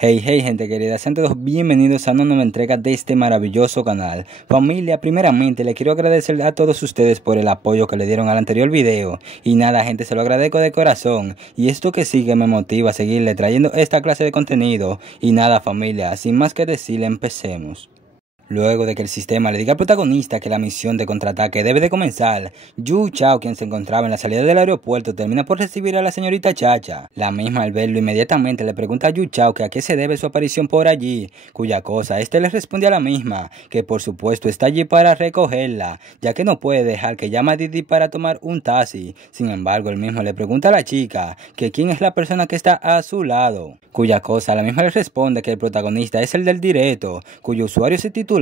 Hey, hey, gente querida, sean todos bienvenidos a una nueva entrega de este maravilloso canal. Familia, primeramente le quiero agradecer a todos ustedes por el apoyo que le dieron al anterior video. Y nada, gente, se lo agradezco de corazón. Y esto que sigue me motiva a seguirle trayendo esta clase de contenido. Y nada, familia, sin más que decirle, empecemos. Luego de que el sistema le diga al protagonista que la misión de contraataque debe de comenzar, Yu Chao, quien se encontraba en la salida del aeropuerto, termina por recibir a la señorita Chacha. La misma, al verlo, inmediatamente le pregunta a Yu Chao que a qué se debe su aparición por allí, cuya cosa este le responde a la misma, que por supuesto está allí para recogerla, ya que no puede dejar que llame a Didi para tomar un taxi. Sin embargo, el mismo le pregunta a la chica que quién es la persona que está a su lado, cuya cosa la misma le responde que el protagonista es el del directo, cuyo usuario se titula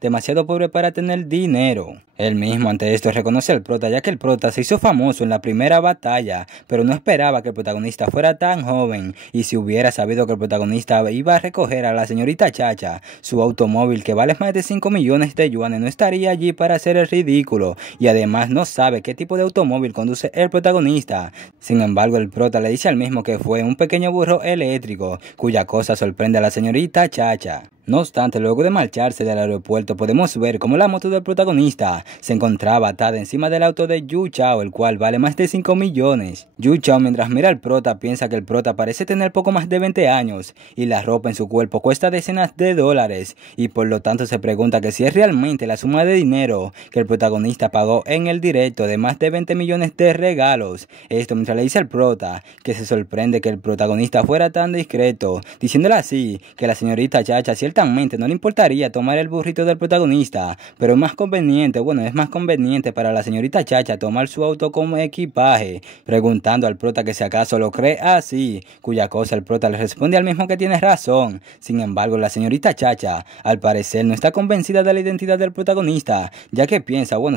demasiado pobre para tener dinero. Él mismo ante esto reconoce al prota, ya que el prota se hizo famoso en la primera batalla, pero no esperaba que el protagonista fuera tan joven, y si hubiera sabido que el protagonista iba a recoger a la señorita Chacha, su automóvil que vale más de 5 millones de yuanes no estaría allí para hacer el ridículo, y además no sabe qué tipo de automóvil conduce el protagonista. Sin embargo, el prota le dice al mismo que fue un pequeño burro eléctrico, cuya cosa sorprende a la señorita Chacha. No obstante, luego de marcharse del aeropuerto, podemos ver cómo la moto del protagonista se encontraba atada encima del auto de Yu Chao, el cual vale más de 5 millones. Yu Chao, mientras mira al prota, piensa que el prota parece tener poco más de 20 años y la ropa en su cuerpo cuesta decenas de dólares, y por lo tanto se pregunta que si es realmente la suma de dinero que el protagonista pagó en el directo de más de 20 millones de regalos. Esto mientras le dice al prota que se sorprende que el protagonista fuera tan discreto, diciéndole así que la señorita Chacha ciertamente no le importaría tomar el burrito del protagonista, pero es más conveniente para la señorita Chacha tomar su auto como equipaje, preguntando al prota que si acaso lo cree así, cuya cosa el prota le responde al mismo que tiene razón. Sin embargo, la señorita Chacha al parecer no está convencida de la identidad del protagonista, ya que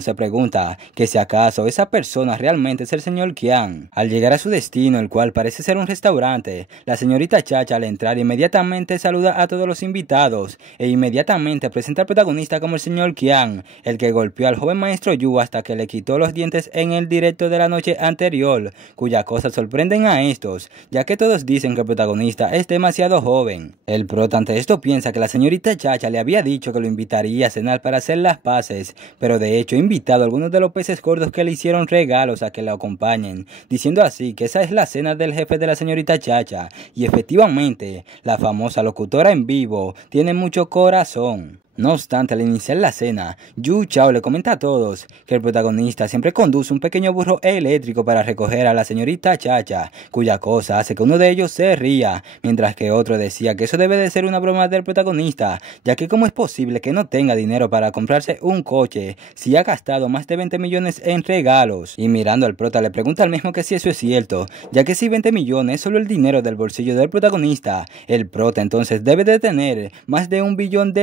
se pregunta que si acaso esa persona realmente es el señor Qian. Al llegar a su destino, el cual parece ser un restaurante, la señorita Chacha al entrar inmediatamente saluda a todos los invitados e inmediatamente presenta al protagonista como el señor Qian, el que golpeó al joven maestro Yu hasta que le quitó los dientes en el directo de la noche anterior, cuya cosa sorprenden a estos, ya que todos dicen que el protagonista es demasiado joven. El prota ante esto piensa que la señorita Chacha le había dicho que lo invitaría a cenar para hacer las paces, pero de hecho ha invitado a algunos de los peces gordos que le hicieron regalos a que le acompañen, diciendo así que esa es la cena del jefe de la señorita Chacha, y efectivamente, la famosa locutora en vivo tiene mucho corazón. No obstante, al iniciar la cena, Yu Chao le comenta a todos que el protagonista siempre conduce un pequeño burro eléctrico para recoger a la señorita Chacha, cuya cosa hace que uno de ellos se ría, mientras que otro decía que eso debe de ser una broma del protagonista, ya que cómo es posible que no tenga dinero para comprarse un coche si ha gastado más de 20 millones en regalos. Y mirando al prota le pregunta al mismo que si eso es cierto, ya que si 20 millones es solo el dinero del bolsillo del protagonista, el prota entonces debe de tener más de $1 billón,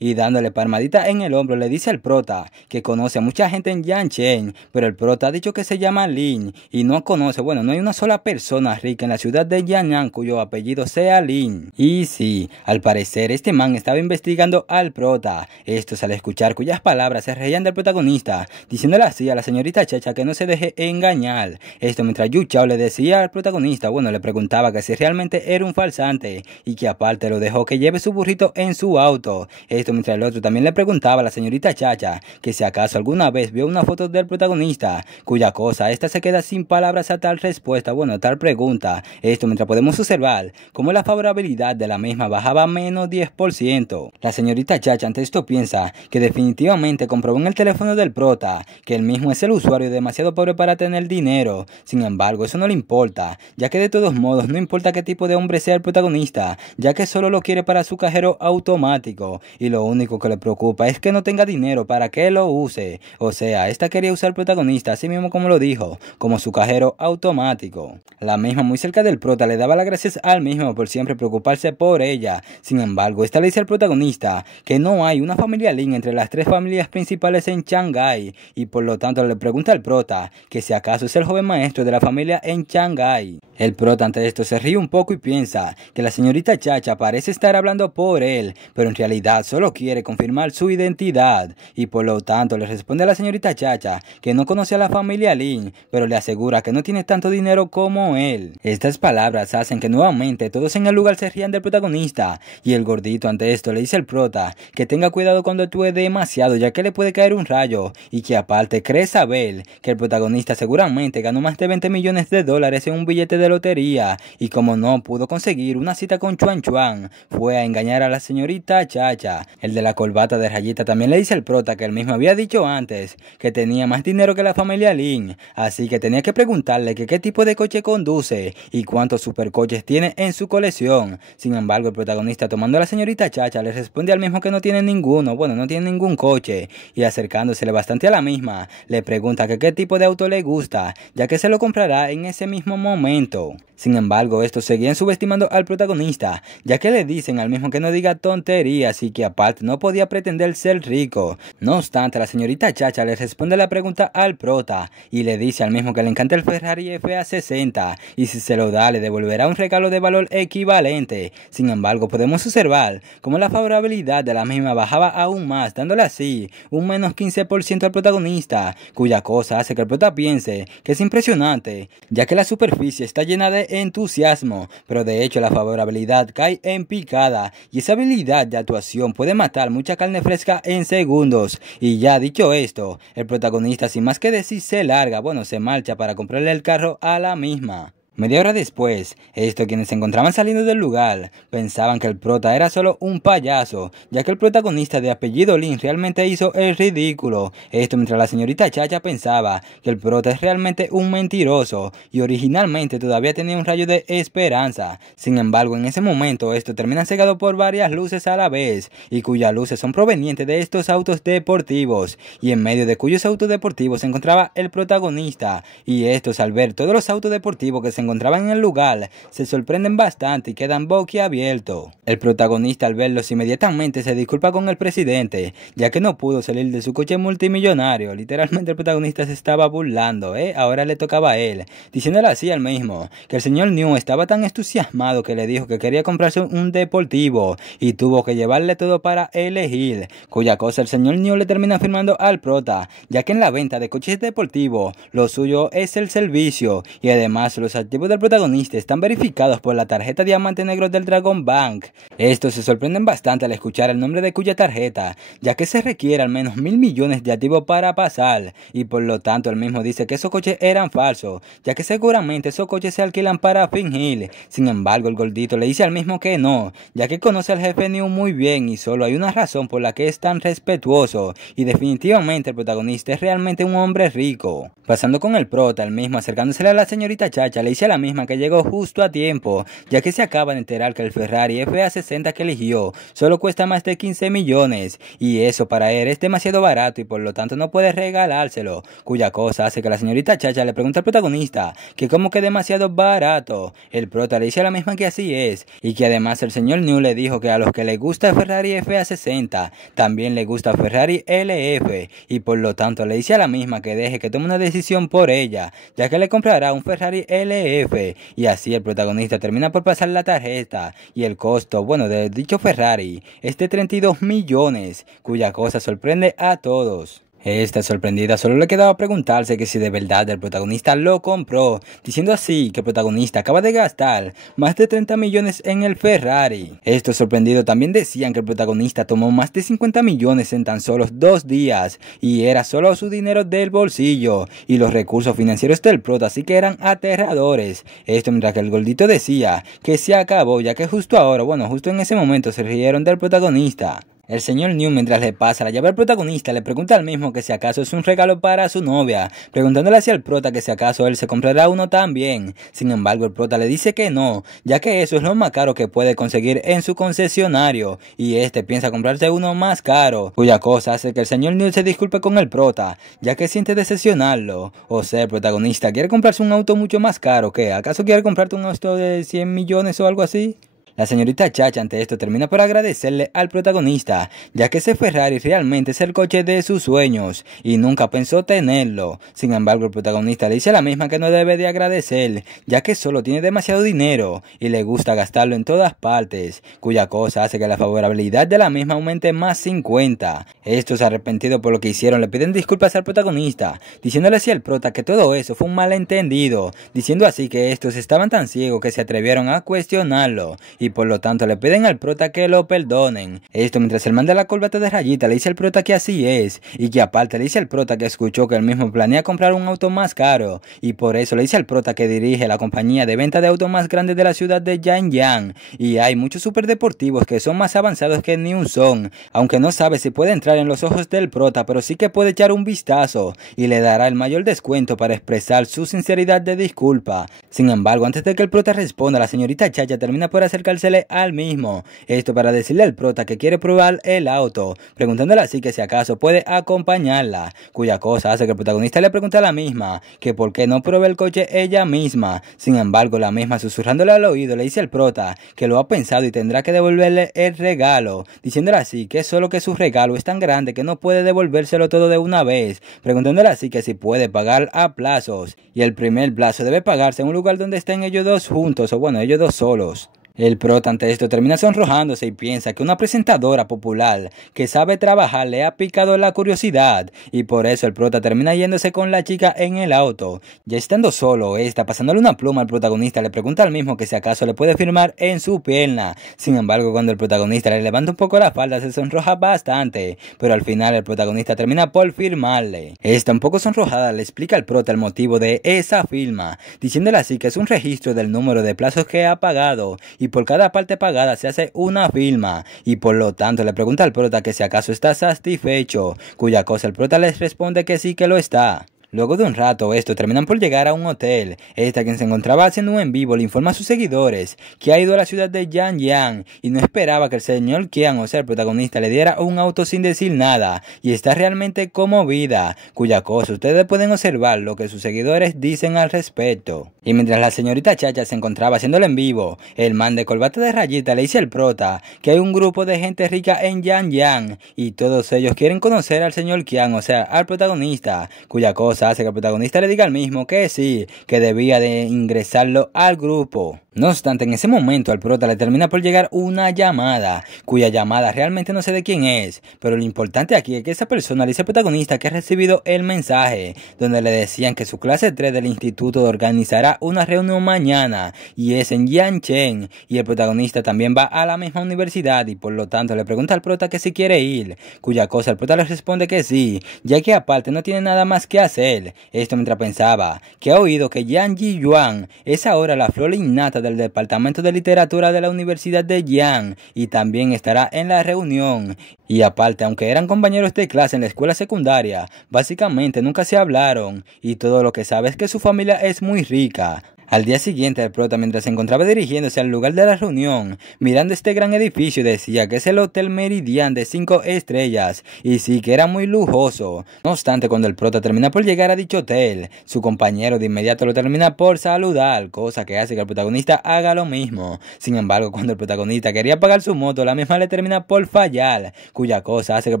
y dándole palmadita en el hombro le dice al prota que conoce a mucha gente en Yancheng, pero el prota ha dicho que se llama Lin y no no hay una sola persona rica en la ciudad de Yan'an cuyo apellido sea Lin. Y sí, al parecer este man estaba investigando al prota, estos al escuchar cuyas palabras se reían del protagonista, diciéndole así a la señorita Chacha que no se deje engañar. Esto mientras Yu Chao le decía al protagonista, le preguntaba que si realmente era un farsante y que aparte lo dejó que lleve su burrito en su auto. Esto mientras el otro también le preguntaba a la señorita Chacha que si acaso alguna vez vio una foto del protagonista, cuya cosa esta se queda sin palabras a tal respuesta, a tal pregunta. Esto mientras podemos observar cómo la favorabilidad de la misma bajaba a menos 10%. La señorita Chacha ante esto piensa que definitivamente comprobó en el teléfono del prota que él mismo es el usuario demasiado pobre para tener dinero. Sin embargo, eso no le importa, ya que de todos modos no importa qué tipo de hombre sea el protagonista, ya que solo lo quiere para su cajero automático. Y lo único que le preocupa es que no tenga dinero para que lo use. O sea, esta quería usar al protagonista, así mismo como lo dijo, como su cajero automático. La misma muy cerca del prota le daba las gracias al mismo por siempre preocuparse por ella. Sin embargo, esta le dice al protagonista que no hay una familia Lin entre las 3 familias principales en Shanghái, y por lo tanto le pregunta al prota que si acaso es el joven maestro de la familia en Shanghái. El prota ante esto se ríe un poco y piensa que la señorita Chacha parece estar hablando por él, pero en realidad solo quiere confirmar su identidad, y por lo tanto le responde a la señorita Chacha que no conoce a la familia Lin, pero le asegura que no tiene tanto dinero como él. Estas palabras hacen que nuevamente todos en el lugar se rían del protagonista, y el gordito ante esto le dice al prota que tenga cuidado cuando actúe demasiado, ya que le puede caer un rayo, y que aparte cree saber que el protagonista seguramente ganó más de 20 millones de dólares en un billete de lotería, y como no pudo conseguir una cita con Chuan Chuan, fue a engañar a la señorita Chacha. El de la corbata de rayita también le dice al prota que él mismo había dicho antes que tenía más dinero que la familia Lin, así que tenía que preguntarle que qué tipo de coche conduce y cuántos supercoches tiene en su colección. Sin embargo, el protagonista, tomando a la señorita Chacha, le responde al mismo que no tiene ninguno, bueno, no tiene ningún coche, y acercándosele bastante a la misma, le pregunta que qué tipo de auto le gusta, ya que se lo comprará en ese mismo momento. Sin embargo, estos seguían subestimando al protagonista, ya que le dicen al mismo que no diga tonterías y que aparte no podía pretender ser rico. No obstante, la señorita Chacha le responde la pregunta al prota y le dice al mismo que le encanta el Ferrari FA60 y si se lo da le devolverá un regalo de valor equivalente. Sin embargo, podemos observar cómo la favorabilidad de la misma bajaba aún más, dándole así un menos 15% al protagonista, cuya cosa hace que el prota piense que es impresionante, ya que la superficie está llena de entusiasmo, pero de hecho la favorabilidad cae en picada y esa habilidad de actuación puede matar mucha carne fresca en segundos. Y ya dicho esto, el protagonista sin más que decir se larga, bueno, se marcha para comprarle el carro a la misma. Media hora después, quienes se encontraban saliendo del lugar, pensaban que el prota era solo un payaso, ya que el protagonista de apellido Lin realmente hizo el ridículo. Mientras la señorita Chacha pensaba que el prota es realmente un mentiroso, y originalmente todavía tenía un rayo de esperanza. Sin embargo, en ese momento termina cegado por varias luces a la vez, y cuyas luces son provenientes de estos autos deportivos, y en medio de cuyos autos deportivos se encontraba el protagonista, y estos al ver todos los autos deportivos que se encontraban en el lugar, se sorprenden bastante y quedan boquiabiertos. El protagonista al verlos inmediatamente se disculpa con el presidente, ya que no pudo salir de su coche multimillonario. Literalmente el protagonista se estaba burlando, ahora le tocaba a él, diciéndole así al mismo, que el señor New estaba tan entusiasmado que le dijo que quería comprarse un deportivo y tuvo que llevarle todo para elegir, cuya cosa el señor New le termina firmando al prota, ya que en la venta de coches deportivos lo suyo es el servicio, y además los activos del protagonista están verificados por la tarjeta Diamante Negro del Dragon Bank. Estos se sorprenden bastante al escuchar el nombre de cuya tarjeta, ya que se requiere al menos 1.000 millones de activos para pasar, y por lo tanto él mismo dice que esos coches eran falsos, ya que seguramente esos coches se alquilan para fingir. Sin embargo, el gordito le dice al mismo que no, ya que conoce al jefe New muy bien y solo hay una razón por la que es tan respetuoso, y definitivamente el protagonista es realmente un hombre rico. Pasando con el prota, el mismo acercándosele a la señorita Chacha, le dice a la misma que llegó justo a tiempo, ya que se acaba de enterar que el Ferrari FA60 que eligió solo cuesta más de 15 millones, y eso para él es demasiado barato y por lo tanto no puede regalárselo, cuya cosa hace que la señorita Chacha le pregunta al protagonista que como que demasiado barato. El prota le dice a la misma que así es, y que además el señor New le dijo que a los que le gusta Ferrari FA60 también le gusta Ferrari LF, y por lo tanto le dice a la misma que deje que tome una decisión por ella, ya que le comprará un Ferrari LF, y así el protagonista termina por pasar la tarjeta, y el costo, bueno, de dicho Ferrari es de 32 millones, cuya cosa sorprende a todos. Esta sorprendida solo le quedaba preguntarse que si de verdad el protagonista lo compró, diciendo así que el protagonista acaba de gastar más de 30 millones en el Ferrari. Estos sorprendidos también decían que el protagonista tomó más de 50 millones en tan solo 2 días y era solo su dinero del bolsillo y los recursos financieros del prota, así que eran aterradores. Mientras que el gordito decía que se acabó, ya que justo ahora, bueno, justo en ese momento se rieron del protagonista. El señor New, mientras le pasa la llave al protagonista, le pregunta al mismo que si acaso es un regalo para su novia, preguntándole hacia el prota que si acaso él se comprará uno también. Sin embargo, el prota le dice que no, ya que eso es lo más caro que puede conseguir en su concesionario, y piensa comprarse uno más caro, cuya cosa hace que el señor New se disculpe con el prota, ya que siente decepcionarlo. O sea, el protagonista quiere comprarse un auto mucho más caro, ¿qué? ¿Acaso quiere comprarte un auto de 100 millones o algo así? La señorita Chacha ante esto termina por agradecerle al protagonista, ya que ese Ferrari realmente es el coche de sus sueños y nunca pensó tenerlo. Sin embargo, el protagonista le dice a la misma que no debe de agradecer, ya que solo tiene demasiado dinero y le gusta gastarlo en todas partes, cuya cosa hace que la favorabilidad de la misma aumente más 50. Estos arrepentidos por lo que hicieron le piden disculpas al protagonista, diciéndole así al prota que todo eso fue un malentendido, diciendo así que estos estaban tan ciegos que se atrevieron a cuestionarlo y por lo tanto le piden al prota que lo perdonen. Esto mientras el man de la corbata de rayita le dice al prota que así es y que aparte le dice al prota que escuchó que él mismo planea comprar un auto más caro y por eso le dice al prota que dirige la compañía de venta de autos más grande de la ciudad de Yangyang y hay muchos superdeportivos que son más avanzados que ni un son, aunque no sabe si puede entrar en los ojos del prota, pero sí que puede echar un vistazo y le dará el mayor descuento para expresar su sinceridad de disculpa. Sin embargo, antes de que el prota responda, la señorita Chacha termina por acercársele al mismo, esto para decirle al prota que quiere probar el auto, preguntándole así que si acaso puede acompañarla, cuya cosa hace que el protagonista le pregunte a la misma que por qué no pruebe el coche ella misma. Sin embargo, la misma susurrándole al oído le dice al prota que lo ha pensado y tendrá que devolverle el regalo, diciéndole así que solo que su regalo es tan grande que no puede devolvérselo todo de una vez, preguntándole así que si puede pagar a plazos, y el primer plazo debe pagarse en un lugar donde estén ellos dos juntos, o bueno, ellos dos solos. El prota ante esto termina sonrojándose y piensa que una presentadora popular que sabe trabajar le ha picado la curiosidad y por eso el prota termina yéndose con la chica en el auto. Ya estando solo, esta pasándole una pluma al protagonista le pregunta al mismo que si acaso le puede firmar en su pierna. Sin embargo, cuando el protagonista le levanta un poco la falda se sonroja bastante, pero al final el protagonista termina por firmarle. Esta un poco sonrojada le explica al prota el motivo de esa firma, diciéndole así que es un registro del número de plazos que ha pagado y por cada parte pagada se hace una firma y por lo tanto le pregunta al prota que si acaso está satisfecho, cuya cosa el prota les responde que sí que lo está. Luego de un rato, estos terminan por llegar a un hotel. Quien se encontraba haciendo un en vivo le informa a sus seguidores que ha ido a la ciudad de Yangyang y no esperaba que el señor Qian, o sea el protagonista, le diera un auto sin decir nada y está realmente conmovida, cuya cosa ustedes pueden observar lo que sus seguidores dicen al respecto. Y mientras la señorita Chacha se encontraba haciéndolo en vivo, el man de corbata de rayita le dice al prota que hay un grupo de gente rica en Yangyang y todos ellos quieren conocer al señor Qian, o sea al protagonista, cuya cosa hace que el protagonista le diga al mismo que sí, que debía de ingresarlo al grupo. No obstante, en ese momento al prota le termina por llegar una llamada, cuya llamada realmente no sé de quién es, pero lo importante aquí es que esa persona le dice al protagonista que ha recibido el mensaje, donde le decían que su clase 3 del instituto organizará una reunión mañana, y es en Yancheng, y el protagonista también va a la misma universidad, y por lo tanto le pregunta al prota que si quiere ir, cuya cosa el prota le responde que sí, ya que aparte no tiene nada más que hacer. Esto mientras pensaba que ha oído que Yang Yiyuan es ahora la flor innata del departamento de literatura de la Universidad de Yang y también estará en la reunión. Y aparte, aunque eran compañeros de clase en la escuela secundaria, básicamente nunca se hablaron y todo lo que sabe es que su familia es muy rica. Al día siguiente, el prota, mientras se encontraba dirigiéndose al lugar de la reunión, mirando este gran edificio, decía que es el Hotel Meridian de 5 estrellas, y sí que era muy lujoso. No obstante, cuando el prota termina por llegar a dicho hotel, su compañero de inmediato lo termina por saludar, cosa que hace que el protagonista haga lo mismo. Sin embargo, cuando el protagonista quería pagar su moto, la misma le termina por fallar, cuya cosa hace que el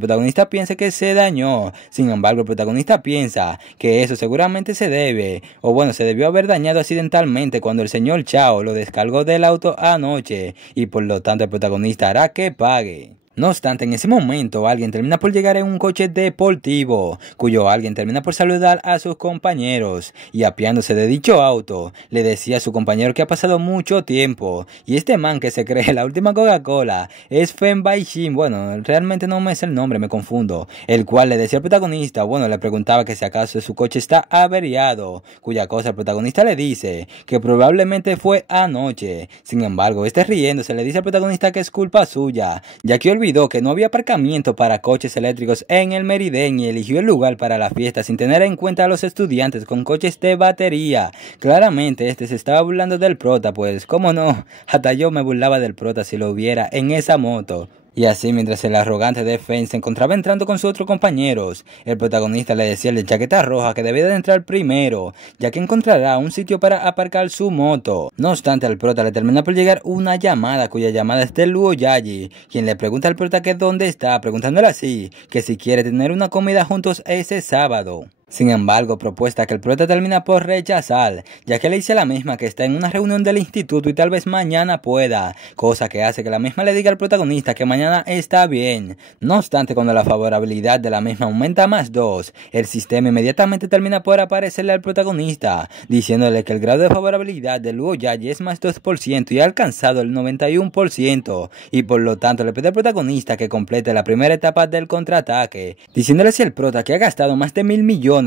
protagonista piense que se dañó. Sin embargo, el protagonista piensa que eso seguramente se debe, o bueno, se debió haber dañado accidentalmente cuando el señor Chao lo descargó del auto anoche y por lo tanto el protagonista hará que pague. No obstante, en ese momento alguien termina por llegar en un coche deportivo, cuyo alguien termina por saludar a sus compañeros y apiándose de dicho auto, le decía a su compañero que ha pasado mucho tiempo y este man que se cree la última Coca-Cola es Fen Baixin, bueno, realmente no me es el nombre, me confundo, el cual le decía al protagonista, bueno, le preguntaba que si acaso su coche está averiado, cuya cosa el protagonista le dice que probablemente fue anoche. Sin embargo, riéndose le dice al protagonista que es culpa suya, ya que olvidó que no había aparcamiento para coches eléctricos en el Meridian y eligió el lugar para la fiesta sin tener en cuenta a los estudiantes con coches de batería. Claramente se estaba burlando del prota, pues cómo no, hasta yo me burlaba del prota si lo hubiera en esa moto. Y así, mientras el arrogante de Fane se encontraba entrando con sus otros compañeros, el protagonista le decía al de chaqueta roja que debía de entrar primero, ya que encontrará un sitio para aparcar su moto. No obstante, al prota le termina por llegar una llamada, cuya llamada es de Luo Yayi, quien le pregunta al prota que dónde está, preguntándole así, que si quiere tener una comida juntos ese sábado. Sin embargo, propuesta que el prota termina por rechazar, ya que le dice a la misma que está en una reunión del instituto y tal vez mañana pueda, cosa que hace que la misma le diga al protagonista que mañana está bien. No obstante, cuando la favorabilidad de la misma aumenta a +2, el sistema inmediatamente termina por aparecerle al protagonista, diciéndole que el grado de favorabilidad de Luo Yayi es +2% y ha alcanzado el 91%, y por lo tanto le pide al protagonista que complete la primera etapa del contraataque, diciéndole si el prota que ha gastado más de 1.000 millones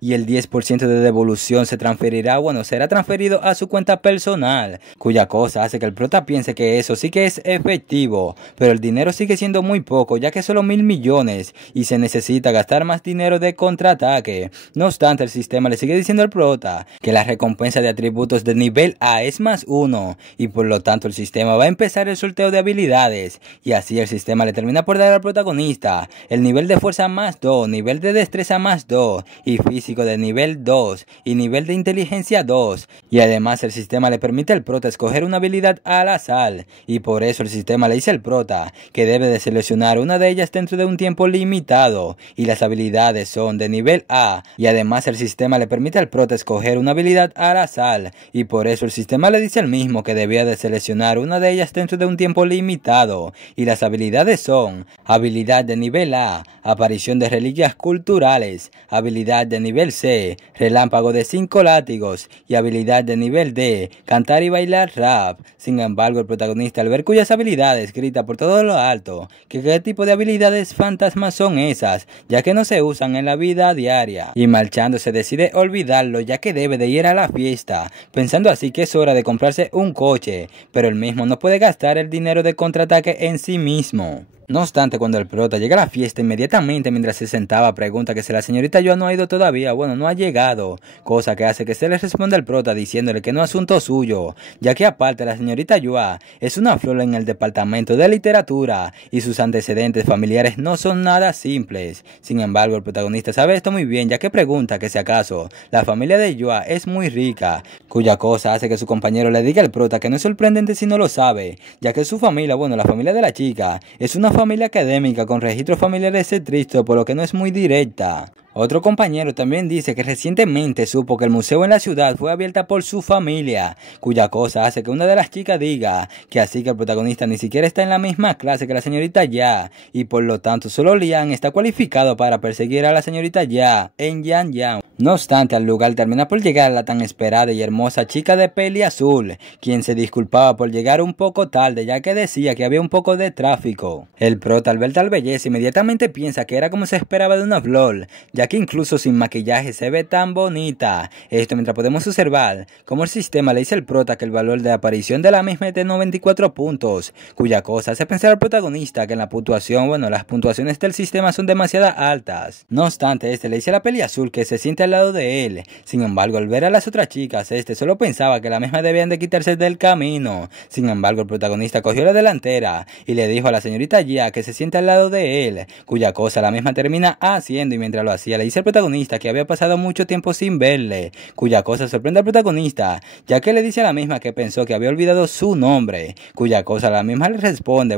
y el 10% de devolución será transferido a su cuenta personal, cuya cosa hace que el prota piense que eso sí que es efectivo, pero el dinero sigue siendo muy poco, ya que solo 1.000 millones y se necesita gastar más dinero de contraataque. No obstante, el sistema le sigue diciendo al prota que la recompensa de atributos de nivel A es +1 y por lo tanto el sistema va a empezar el sorteo de habilidades, y así el sistema le termina por dar al protagonista el nivel de fuerza +2, nivel de destreza +2 y físico de nivel 2 y nivel de inteligencia 2, y además el sistema le permite al prota escoger una habilidad al azar, y por eso el sistema le dice al prota que debe de seleccionar una de ellas dentro de un tiempo limitado, y las habilidades son de nivel A, y además el sistema le permite al prota escoger una habilidad al azar, y por eso el sistema le dice al mismo que debía de seleccionar una de ellas dentro de un tiempo limitado, y las habilidades son habilidad de nivel A, aparición de reliquias culturales, habilidad de nivel C, relámpago de 5 látigos, y habilidad de nivel D, cantar y bailar rap. Sin embargo, el protagonista, al ver cuyas habilidades, grita por todo lo alto que qué tipo de habilidades fantasmas son esas, ya que no se usan en la vida diaria, y marchándose decide olvidarlo, ya que debe de ir a la fiesta, pensando así que es hora de comprarse un coche, pero él mismo no puede gastar el dinero de contraataque en sí mismo. No obstante, cuando el prota llega a la fiesta, inmediatamente mientras se sentaba pregunta que si la señorita Yua no ha ido todavía, bueno, no ha llegado, cosa que hace que se le responda al prota diciéndole que no es asunto suyo, ya que aparte la señorita Yua es una flor en el departamento de literatura y sus antecedentes familiares no son nada simples. Sin embargo, el protagonista sabe esto muy bien, ya que pregunta que si acaso la familia de Yua es muy rica, cuya cosa hace que su compañero le diga al prota que no es sorprendente si no lo sabe, ya que su familia, bueno, la familia de la chica, es una familia académica con registros familiares tristes, por lo que no es muy directa. Otro compañero también dice que recientemente supo que el museo en la ciudad fue abierta por su familia, cuya cosa hace que una de las chicas diga que así que el protagonista ni siquiera está en la misma clase que la señorita Ya, y por lo tanto solo Lian está cualificado para perseguir a la señorita Ya en Yan Yan. No obstante, al lugar termina por llegar la tan esperada y hermosa chica de peli azul, quien se disculpaba por llegar un poco tarde, ya que decía que había un poco de tráfico. El prota, al ver tal belleza, inmediatamente piensa que era como se esperaba de una flor, ya que incluso sin maquillaje se ve tan bonita. Esto mientras podemos observar cómo el sistema le dice al prota que el valor de aparición de la misma es de 94 puntos, cuya cosa hace pensar al protagonista que en la puntuación, bueno, las puntuaciones del sistema son demasiado altas. No obstante, este le dice a la peli azul que se siente al lado de él. Sin embargo, al ver a las otras chicas, este solo pensaba que la misma debían de quitarse del camino. Sin embargo, el protagonista cogió la delantera y le dijo a la señorita Ya que se siente al lado de él, cuya cosa la misma termina haciendo, y mientras lo hacía le dice al protagonista que había pasado mucho tiempo sin verle, cuya cosa sorprende al protagonista, ya que le dice a la misma que pensó que había olvidado su nombre, cuya cosa la misma le responde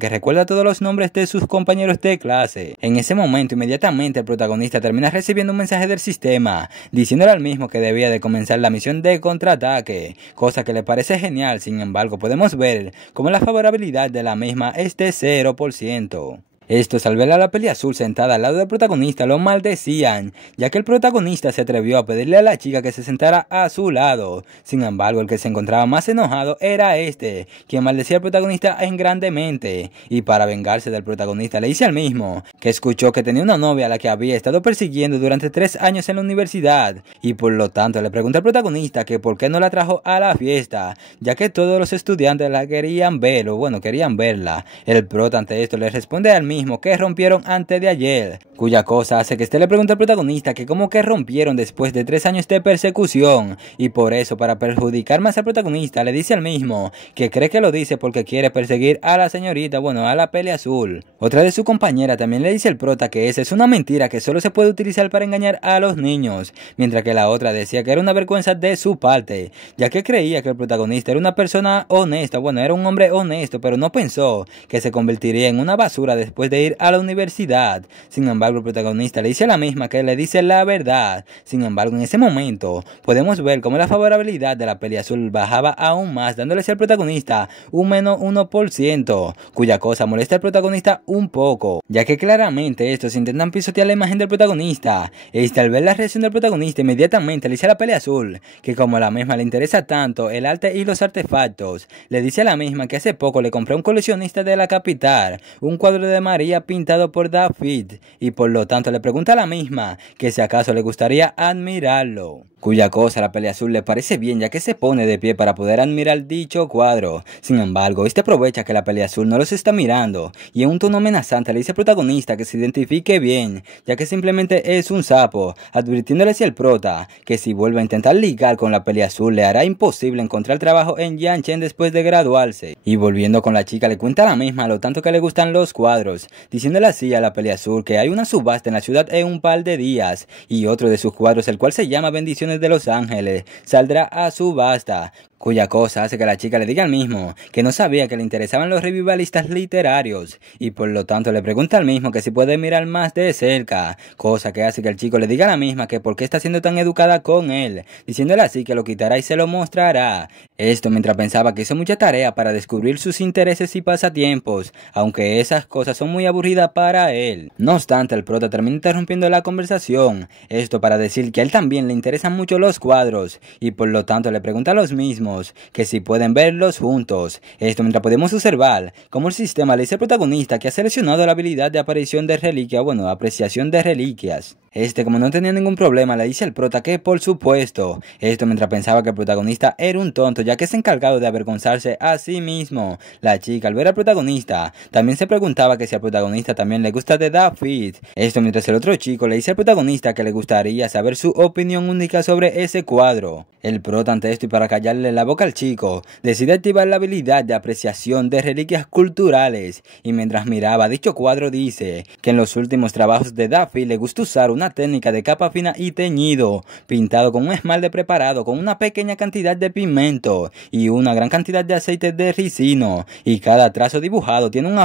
que recuerda todos los nombres de sus compañeros de clase. En ese momento, inmediatamente el protagonista termina recibiendo un mensaje del sistema, diciéndole al mismo que debía de comenzar la misión de contraataque, cosa que le parece genial. Sin embargo, podemos ver cómo la favorabilidad de la misma es de 0%. Estos, al ver a la peli azul sentada al lado del protagonista, lo maldecían, ya que el protagonista se atrevió a pedirle a la chica que se sentara a su lado. Sin embargo, el que se encontraba más enojado era este, quien maldecía al protagonista grandemente, y para vengarse del protagonista le dice al mismo que escuchó que tenía una novia a la que había estado persiguiendo durante 3 años en la universidad, y por lo tanto le pregunta al protagonista que por qué no la trajo a la fiesta, ya que todos los estudiantes la querían ver, o bueno, querían verla. El prota ante esto le responde al mismo mismo que rompieron antes de ayer, cuya cosa hace que este le pregunte al protagonista que cómo que rompieron después de 3 años de persecución, y por eso, para perjudicar más al protagonista, le dice al mismo que cree que lo dice porque quiere perseguir a la señorita, bueno, a la Peli Azul. Otra de su compañera también le dice al prota que esa es una mentira que solo se puede utilizar para engañar a los niños, mientras que la otra decía que era una vergüenza de su parte, ya que creía que el protagonista era una persona honesta, bueno, era un hombre honesto, pero no pensó que se convertiría en una basura después de ir a la universidad. Sin embargo, el protagonista le dice a la misma que le dice la verdad. Sin embargo, en ese momento podemos ver cómo la favorabilidad de la Peli Azul bajaba aún más, dándole al protagonista un menos 1%, cuya cosa molesta al protagonista un poco, ya que claramente estos intentan pisotear la imagen del protagonista. Al ver la reacción del protagonista, inmediatamente le dice a la Peli Azul que como a la misma le interesa tanto el arte y los artefactos, le dice a la misma que hace poco le compró a un coleccionista de la capital un cuadro de María pintado por David, y por lo tanto le pregunta a la misma que si acaso le gustaría admirarlo, cuya cosa a la Peli Azul le parece bien, ya que se pone de pie para poder admirar dicho cuadro. Sin embargo, este aprovecha que la Peli Azul no los está mirando y en un tono amenazante le dice al protagonista que se identifique bien, ya que simplemente es un sapo, advirtiéndole hacia el prota que si vuelve a intentar ligar con la Peli Azul le hará imposible encontrar trabajo en Yanchen después de graduarse. Y volviendo con la chica, le cuenta a la misma lo tanto que le gustan los cuadros, diciéndole así a la Peli Azul que hay una subasta en la ciudad en un par de días, y otro de sus cuadros, el cual se llama Bendiciones de Los Ángeles, saldrá a subasta, cuya cosa hace que la chica le diga al mismo que no sabía que le interesaban los revivalistas literarios, y por lo tanto le pregunta al mismo que si puede mirar más de cerca, cosa que hace que el chico le diga a la misma que por qué está siendo tan educada con él, diciéndole así que lo quitará y se lo mostrará. Esto mientras pensaba que hizo mucha tarea para descubrir sus intereses y pasatiempos, aunque esas cosas son muy aburridas para él. No obstante, el prota termina interrumpiendo la conversación, esto para decir que a él también le interesan mucho los cuadros, y por lo tanto le pregunta a los mismos que si pueden verlos juntos. Esto mientras podemos observar cómo el sistema le dice al protagonista que ha seleccionado la habilidad de aparición de reliquias, bueno, apreciación de reliquias. Como no tenía ningún problema, le dice al prota que por supuesto. Esto mientras pensaba que el protagonista era un tonto, ya que es encargado de avergonzarse a sí mismo. La chica, al ver al protagonista, también se preguntaba que si al protagonista también le gusta de David. Esto mientras el otro chico le dice al protagonista que le gustaría saber su opinión única sobre ese cuadro. El prota, ante esto y para callarle la boca al chico, decide activar la habilidad de apreciación de reliquias culturales, y mientras miraba dicho cuadro dice que en los últimos trabajos de David le gusta usar una técnica de capa fina y teñido, pintado con un esmalte preparado con una pequeña cantidad de pigmento y una gran cantidad de aceite de ricino, y cada trazo dibujado tiene un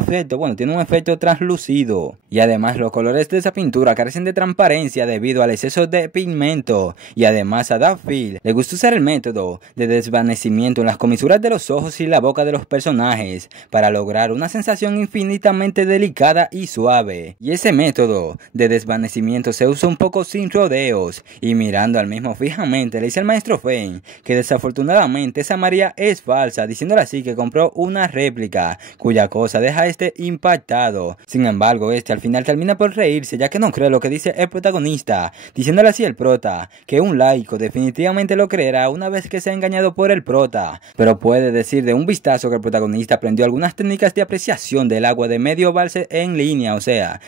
efecto translúcido, y además los colores de esa pintura carecen de transparencia debido al exceso de pigmento, y además a David le gusta usar el método de desvanecimiento en las comisuras de los ojos y la boca de los personajes para lograr una sensación infinitamente delicada y suave, y ese método de desvanecimiento se usa un poco sin rodeos, y mirando al mismo fijamente le dice al maestro Fane que desafortunadamente esa María es falsa, diciéndole así que compró una réplica, cuya cosa deja a este impactado. Sin embargo, al final termina por reírse, ya que no cree lo que dice el protagonista, diciéndole así al prota que un laico definitivamente lo creerá una vez que sea engañado por el prota, pero puede decir de un vistazo que el protagonista aprendió algunas técnicas de apreciación del agua de medio balse en línea, o sea,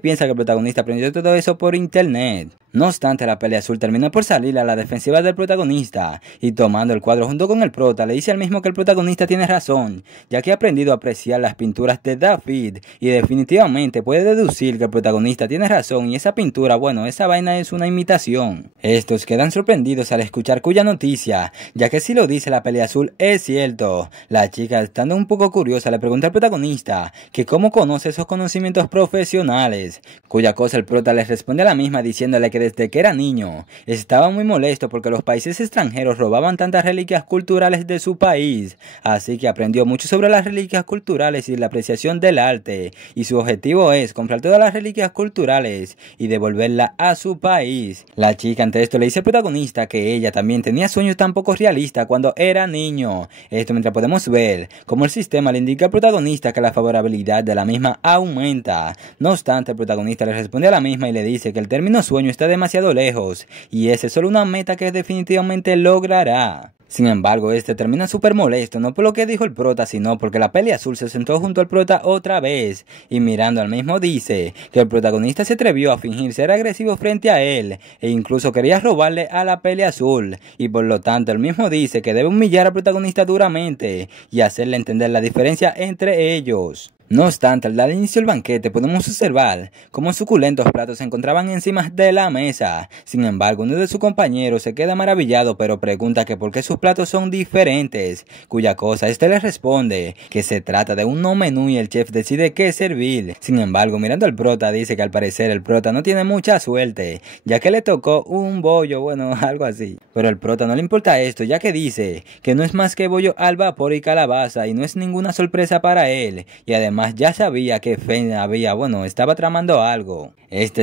piensa que el protagonista aprendió todo eso por internet. No obstante, la Peli Azul termina por salir a la defensiva del protagonista, y tomando el cuadro junto con el prota le dice al mismo que el protagonista tiene razón, ya que ha aprendido a apreciar las pinturas de David, y definitivamente puede deducir que el protagonista tiene razón y esa pintura, bueno, esa vaina es una imitación. Estos quedan sorprendidos al escuchar cuya noticia, ya que si lo dice la Peli Azul es cierto. La chica, estando un poco curiosa, le pregunta al protagonista que cómo conoce esos conocimientos profesionales, cuya cosa el prota le responde a la misma diciéndole que desde que era niño estaba muy molesto porque los países extranjeros robaban tantas reliquias culturales de su país, así que aprendió mucho sobre las reliquias culturales y la apreciación del arte, y su objetivo es comprar todas las reliquias culturales y devolverlas a su país. La chica ante esto le dice al protagonista que ella también tenía sueños tan poco realistas cuando era niño, mientras podemos ver cómo el sistema le indica al protagonista que la favorabilidad de la misma aumenta. No obstante, el protagonista le responde a la misma y le dice que el término sueño está demasiado lejos, y esa es solo una meta que definitivamente logrará. Sin embargo, este termina súper molesto, no por lo que dijo el prota, sino porque la peli azul se sentó junto al prota otra vez, y mirando al mismo dice que el protagonista se atrevió a fingir ser agresivo frente a él, e incluso quería robarle a la peli azul, y por lo tanto el mismo dice que debe humillar al protagonista duramente, y hacerle entender la diferencia entre ellos. No obstante, al dar inicio al banquete podemos observar cómo suculentos platos se encontraban encima de la mesa. Sin embargo, uno de sus compañeros se queda maravillado pero pregunta que por qué sus platos son diferentes, cuya cosa este le responde que se trata de un no menú y el chef decide qué servir. Sin embargo, mirando al prota dice que al parecer el prota no tiene mucha suerte, ya que le tocó un bollo, bueno, algo así. Pero al prota no le importa esto, ya que dice que no es más que bollo al vapor y calabaza y no es ninguna sorpresa para él, y además ya sabía que Fen estaba tramando algo.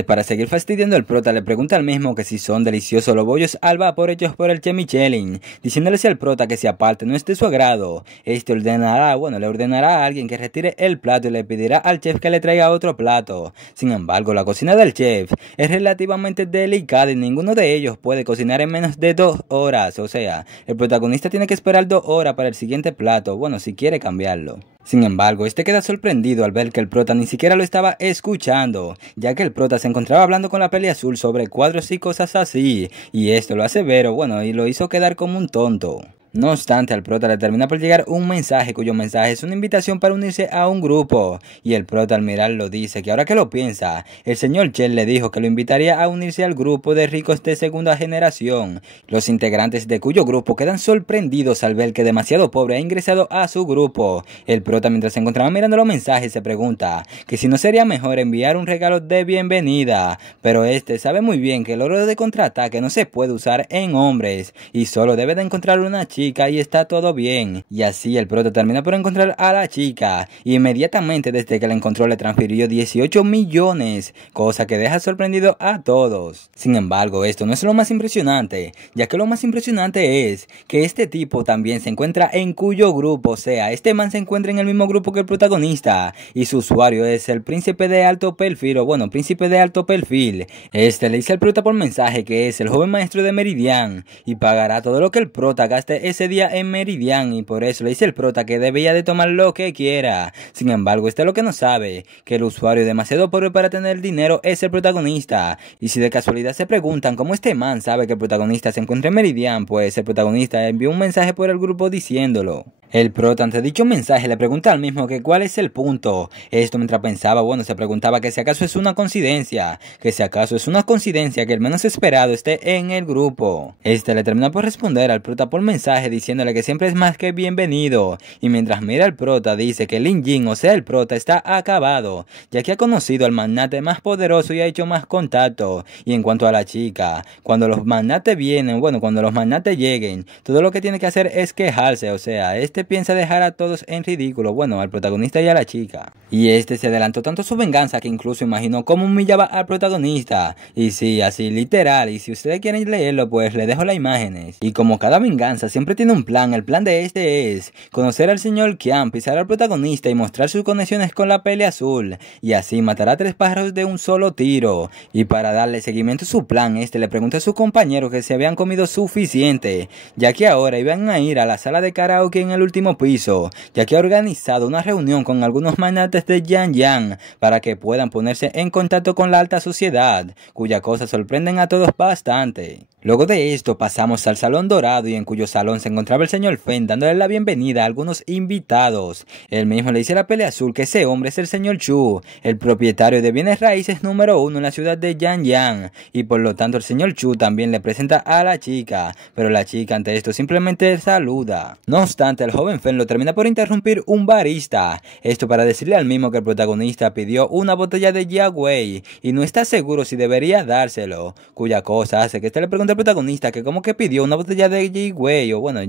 Para seguir fastidiando al prota, le pregunta al mismo que si son deliciosos los bollos al vapor hechos por el Chef Michelin, diciéndole al prota que si aparte no es de su agrado, le ordenará a alguien que retire el plato y le pedirá al chef que le traiga otro plato. Sin embargo, la cocina del chef es relativamente delicada y ninguno de ellos puede cocinar en menos de 2 horas, o sea, el protagonista tiene que esperar 2 horas para el siguiente plato, si quiere cambiarlo. Sin embargo, queda sorprendido al ver que el prota ni siquiera lo estaba escuchando, ya que el prota se encontraba hablando con la peli azul sobre cuadros y cosas así, y esto lo hace ver, y lo hizo quedar como un tonto. No obstante, al prota le termina por llegar un mensaje cuyo mensaje es una invitación para unirse a un grupo, y el prota al mirarlo dice que ahora que lo piensa, el señor Chell le dijo que lo invitaría a unirse al grupo de ricos de segunda generación. Los integrantes de cuyo grupo quedan sorprendidos al ver que demasiado pobre ha ingresado a su grupo. El prota, mientras se encontraba mirando los mensajes, se pregunta que si no sería mejor enviar un regalo de bienvenida, pero sabe muy bien que el oro de contraataque no se puede usar en hombres y solo debe de encontrar una chica y está todo bien. Y así el prota termina por encontrar a la chica, y inmediatamente desde que la encontró le transfirió 18 millones, cosa que deja sorprendido a todos. Sin embargo, esto no es lo más impresionante, ya que lo más impresionante es que este tipo también se encuentra en cuyo grupo, o sea, este man se encuentra en el mismo grupo que el protagonista, y su usuario es el príncipe de alto perfil, príncipe de alto perfil. Le dice al prota por mensaje que es el joven maestro de Meridian, y pagará todo lo que el prota gaste ese día en Meridian, y por eso le dice el prota que debía de tomar lo que quiera. Sin embargo, lo que no sabe, que el usuario demasiado pobre para tener dinero es el protagonista, y si de casualidad se preguntan cómo este man sabe que el protagonista se encuentra en Meridian, pues el protagonista envió un mensaje por el grupo diciéndolo. El prota ante dicho mensaje le pregunta al mismo que cuál es el punto. Mientras pensaba, se preguntaba que si acaso es una coincidencia, que el menos esperado esté en el grupo. Le termina por responder al prota por mensaje diciéndole que siempre es más que bienvenido, y mientras mira al prota dice que Lin Jin, o sea el prota, está acabado, ya que ha conocido al magnate más poderoso y ha hecho más contacto. Y en cuanto a la chica, cuando los magnates lleguen, todo lo que tiene que hacer es quejarse, o sea, piensa dejar a todos en ridículo, al protagonista y a la chica. Y se adelantó tanto a su venganza que incluso imaginó cómo humillaba al protagonista. Y sí, así literal, y si ustedes quieren leerlo, pues les dejo las imágenes. Y como cada venganza siempre tiene un plan, el plan de es conocer al señor Qian, pisar al protagonista y mostrar sus conexiones con la peli azul, y así matar a 3 pájaros de un solo tiro. Y para darle seguimiento a su plan, le pregunta a sus compañeros que se habían comido suficiente, ya que ahora iban a ir a la sala de karaoke en el último piso, ya que ha organizado una reunión con algunos magnates de Yangyang para que puedan ponerse en contacto con la alta sociedad, cuya cosa sorprenden a todos bastante. Luego de esto pasamos al salón dorado, y en cuyo salón se encontraba el señor Fen dándole la bienvenida a algunos invitados. Él mismo le dice a la peli azul que ese hombre es el señor Chu, el propietario de bienes raíces número 1 en la ciudad de Yangyang, y por lo tanto el señor Chu también le presenta a la chica, pero la chica ante esto simplemente saluda. No obstante, el joven Fen lo termina por interrumpir un barista, para decirle al mismo que el protagonista pidió una botella de Jiangwei y no está seguro si debería dárselo, cuya cosa hace que le pregunte al protagonista que como que pidió una botella de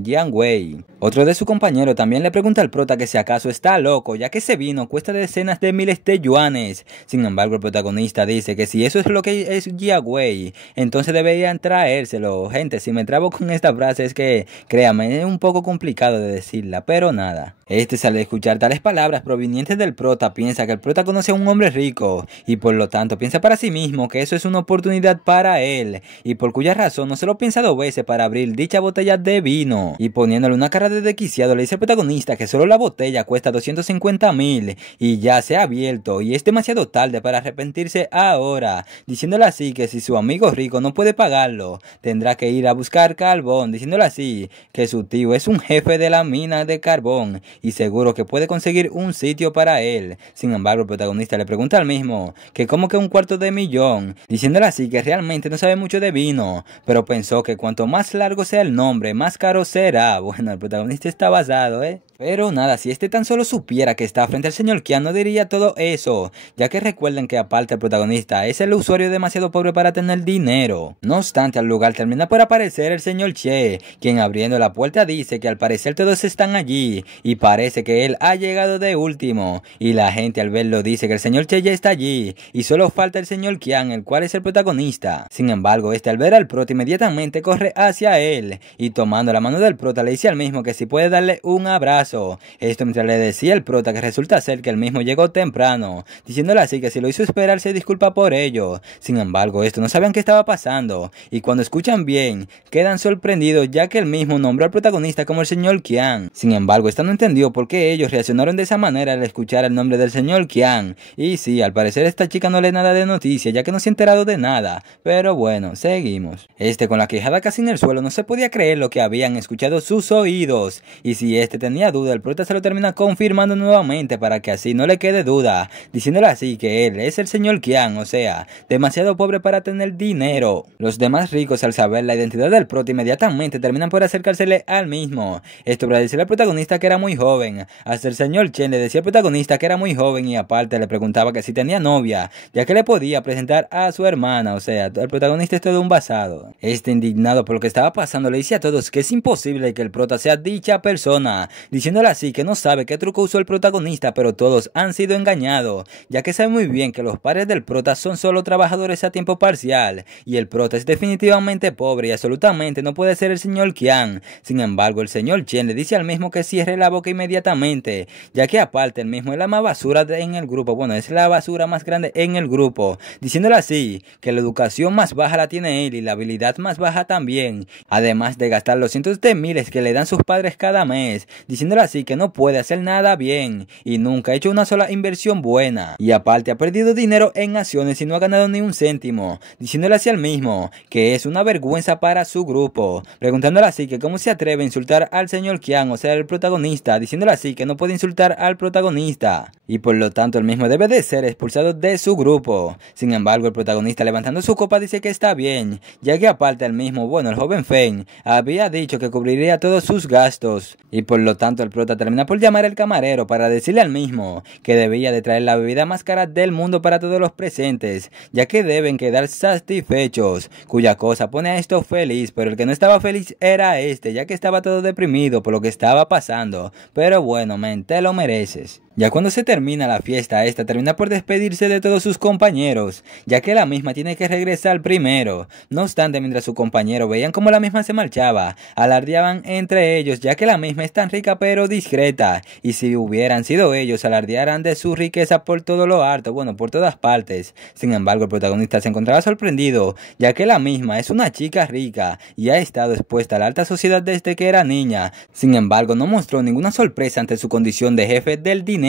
Jiangwei. Otro de su compañero también le pregunta al prota que si acaso está loco, ya que ese vino cuesta decenas de miles de yuanes. Sin embargo, el protagonista dice que si eso es lo que es Jiangwei, entonces deberían traérselo. Gente, si me trabo con esta frase es que, créame, es un poco complicado de decirla, pero nada. Este, al escuchar tales palabras provenientes del prota, piensa que el prota conoce a un hombre rico y por lo tanto piensa para sí mismo que eso es una oportunidad para él y por cuya razón no se lo piensa 2 veces para abrir dicha botella de vino y poniéndole una cara de desquiciado le dice al protagonista que solo la botella cuesta 250.000 y ya se ha abierto y es demasiado tarde para arrepentirse ahora, diciéndole así que si su amigo rico no puede pagarlo tendrá que ir a buscar carbón, diciéndole así que su tío es un jefe de la mina de carbón y seguro que puede conseguir un sitio para él. Sin embargo, el protagonista le pregunta al mismo que como que $250.000, diciéndole así que realmente no sabe mucho de vino, pero pensó que cuanto más largo sea el nombre, más caro será. Bueno, el protagonista está basado, Pero nada, si este tan solo supiera que está frente al señor Qian no diría todo eso, ya que recuerden que aparte el protagonista es el usuario demasiado pobre para tener dinero. No obstante, al lugar termina por aparecer el señor Che, quien abriendo la puerta dice que al parecer todos están allí y parece que él ha llegado de último y la gente al verlo dice que el señor Che ya está allí y solo falta el señor Qian, el cual es el protagonista. Sin embargo, este al ver al prota inmediatamente corre hacia él y tomando la mano del prota le dice al mismo que si puede darle un abrazo. Esto mientras le decía el prota que resulta ser que el mismo llegó temprano, diciéndole así que si lo hizo esperar se disculpa por ello. Sin embargo, estos no sabían qué estaba pasando y cuando escuchan bien quedan sorprendidos ya que el mismo nombró al protagonista como el señor Qian. Sin embargo, esta no entendió por qué ellos reaccionaron de esa manera al escuchar el nombre del señor Qian. Y sí, al parecer esta chica no lee nada de noticias ya que no se ha enterado de nada. Pero bueno, seguimos. Con la quejada casi en el suelo no se podía creer lo que habían escuchado sus oídos. Y si tenía duda, el prota se lo termina confirmando nuevamente para que así no le quede duda, diciéndole así que él es el señor Qian, o sea, demasiado pobre para tener dinero. Los demás ricos al saber la identidad del prota inmediatamente terminan por acercársele al mismo. Esto para decirle al protagonista que era muy joven. Hasta el señor Chen le decía al protagonista que era muy joven y aparte le preguntaba que si tenía novia, ya que le podía presentar a su hermana, o sea, el protagonista es todo un basado. Indignado por lo que estaba pasando le dice a todos que es imposible que el prota sea dicha persona, diciéndole así que no sabe qué truco usó el protagonista, pero todos han sido engañados, ya que sabe muy bien que los padres del prota son solo trabajadores a tiempo parcial, y el prota es definitivamente pobre y absolutamente no puede ser el señor Qian. Sin embargo, el señor Chen le dice al mismo que cierre la boca inmediatamente, ya que aparte el mismo es la más basura en el grupo, bueno, es la basura más grande en el grupo, diciéndole así que la educación más baja la tiene él y la habilidad más baja también, además de gastar los cientos de miles que le dan sus padres cada mes, diciéndole así que no puede hacer nada bien y nunca ha hecho una sola inversión buena y aparte ha perdido dinero en acciones y no ha ganado ni un céntimo, diciéndole así al mismo que es una vergüenza para su grupo, preguntándole así que cómo se atreve a insultar al señor Qian, o sea el protagonista, diciéndole así que no puede insultar al protagonista y por lo tanto el mismo debe de ser expulsado de su grupo. Sin embargo, el protagonista levantando su copa dice que está bien, ya que aparte el mismo, bueno, el joven Feng había dicho que cubriría todos sus gastos y por lo tanto el prota termina por llamar al camarero para decirle al mismo que debía de traer la bebida más cara del mundo para todos los presentes, ya que deben quedar satisfechos, cuya cosa pone a esto feliz, pero el que no estaba feliz era ya que estaba todo deprimido por lo que estaba pasando, pero bueno, men, te lo mereces. Ya cuando se termina la fiesta, esta termina por despedirse de todos sus compañeros, ya que la misma tiene que regresar primero. No obstante, mientras su compañero veían como la misma se marchaba, alardeaban entre ellos, ya que la misma es tan rica pero discreta, y si hubieran sido ellos, alardearan de su riqueza por todo lo alto, bueno, por todas partes. Sin embargo, el protagonista se encontraba sorprendido, ya que la misma es una chica rica, y ha estado expuesta a la alta sociedad desde que era niña. Sin embargo, no mostró ninguna sorpresa ante su condición de jefe del dinero,